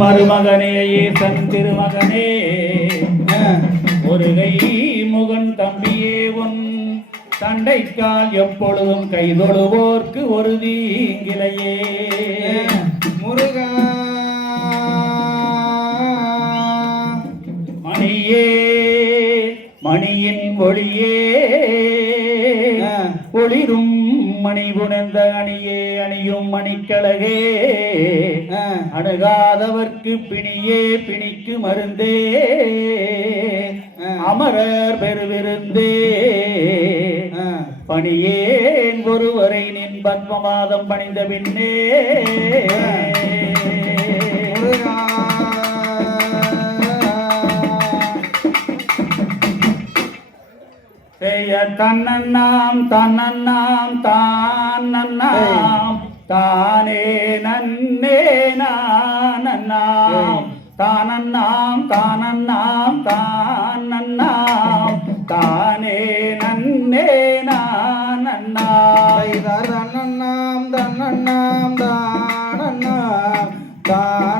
மருமகனே ஈசன் திருமகனே. முருகை முகன் தம்பியே உன் சண்டைக்கால் எப்பொழுதும் கைதொழுவோர்க்கு ஒரு தீங்கிலையே மணி புணர்ந்த அணியே அணியும் மணிக்கழகே. அணுகாதவர்க்கு பிணியே பிணிக்கு மருந்தே. அமரர் பெருவிருந்தே. பணியேன் ஒருவரை நின் பத்மவாதம் பணிந்த பின்னே செய்ய தன்னண்ணாம் தன்னண்ணாம் தானண்ணாம் தானே நன்னே நானண்ணாம். தானண்ணாம் தானண்ணாம் தானண்ணாம். தானே நன்னே நானண்ணாம். தன்னண்ணாம் தன்னண்ணாம் தானண்ணாம். தானே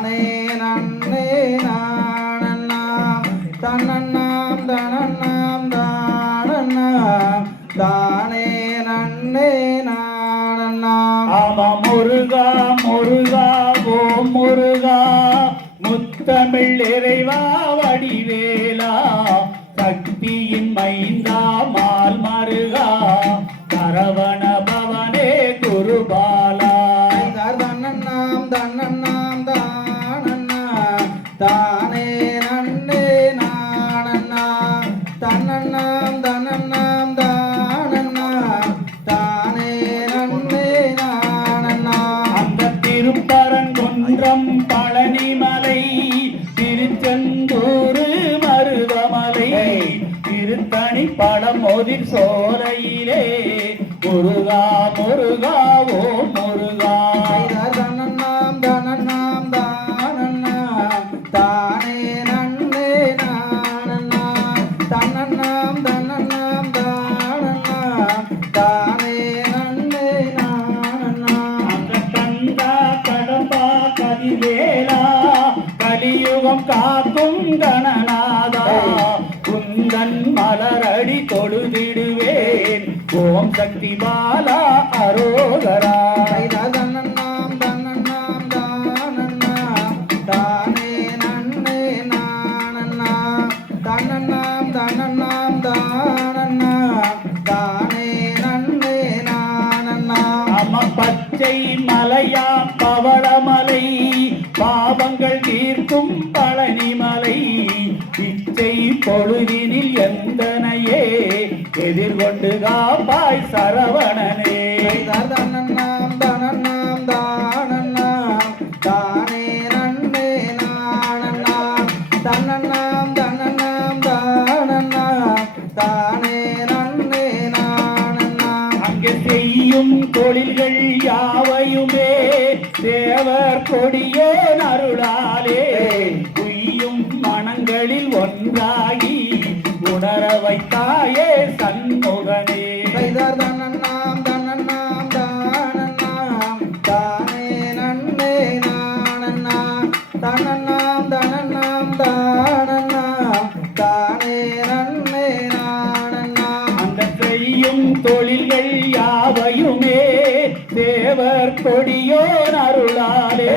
முருகா முருகா ஓ முருகா முத்தமிழ் இறைவா வடிவேலா சக்தியின் மைந்தா மால் மருகா சரவண பவனே குருபா. படம் மோதிர் சோலையிலே. முருகா முருகா ஓ முருகா. தன்னண்ணாம் தன்னண்ணாம் தானண்ணாம் தானே நன்னே நானண்ணாம் தன்னண்ணாம் தன்னண்ணாம் தானண்ணாம் தானே நன்னே நானண்ணாம் அந்த கந்தா கடம்பா கதிவேலா. கலியுகம் காக்கும் கணநாதா சக்தி மாலா அரோகரா பச்சை மலையா பவளமலை பாவங்கள் தீர்க்கும் பழனிமலை பிச்சை பொழுதினில் எந்தனையே எதிர்கொண்டு காப்பாய் சரவணனே. செய்தார் தன்னண்ணாம் தனண்ணாம் தானே நன்னே நானண்ணாம் தன்னண்ணாம் தன்னண்ணாம் தானண்ணாம் தானே நன்னே நானண்ணாம் அங்கே செய்யும் தொழில்கள் யாவையுமே தேவர் கொடியே தனண்ணாம் தானண்ணாம் தானே நன்னே நானண்ணாம் அந்த செய்யும் தொழில்கள் யாவையுமே தேவர் கொடியோன் அருளாலே.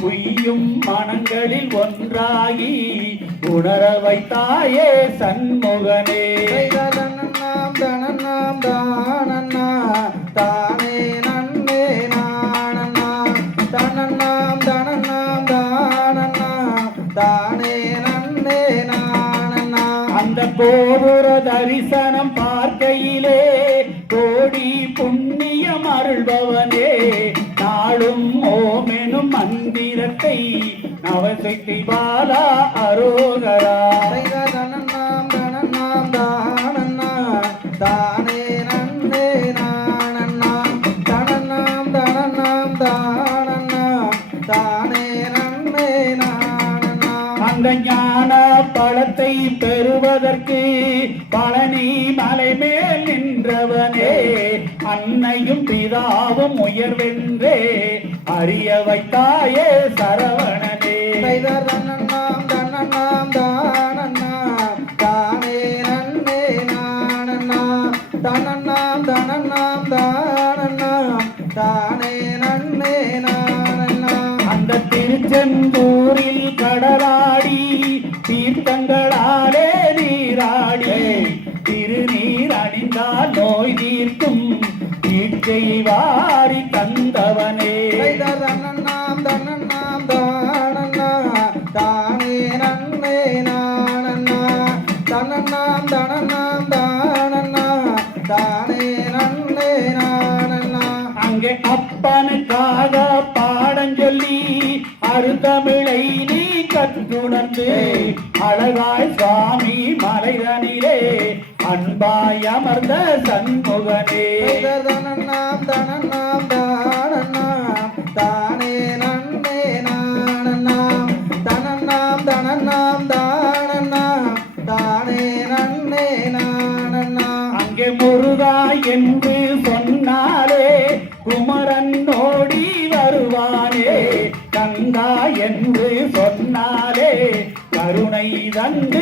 உய்யும் மனங்களில் ஒன்றாகி உணர வைத்தாயே சண்முகனே. கோபுர தரிசனம் பார்க்கையிலே கோடி புண்ணியம் அருள்பவனே. நாளும் ஓமெனும் மந்திரத்தை நவசக்தி பாலா அரோகரா. தானே நன்னே நான் அந்த ஞான பழத்தை பெறுவதற்கு பழனி மலை மேல் நின்றவனே அன்னையும் பிதாவும் உயர்வென்றே அறிய வைத்தாயே சரவணனே. தன்னண்ணாம் தன்னண்ணாம் தானண்ணா தானே நன்னே நானண்ணா தன்னண்ணாம் அந்த திருச்செந்தூரில் கடலா தீர்த்தங்களாலே நீராடி திருநீர் அணிந்தால் நோய் தீர்க்கும். தீர்த்தை வாரி தந்தவனே. தன்னண்ணாம் தன்னண்ணாம் தானண்ணா தானே நன்னே நானண்ணா தன்னண்ணாம் தனண்ணாம் தானண்ணா தானே நன்னே நானண்ணா அங்கே அப்பனுக்காக பாடஞ்சொல்லி அருந்தமிழை நீ கற்றுணர்ந்து அழகாய் சுவாமி மலைதனிலே. அன்பாய் அமர்ந்த சண்முகனே. தனண்ணாம் தனண்ணாம் தானண்ணா தானே நன்னே நானண்ணா தனண்ணாம் தனண்ணாம் தானண்ணா தானே நன்னே நானண்ணா அங்கே முருகா என்று சொன்னாலே குமரன் ஓடி வருவானே. கங்கா என்று Danke.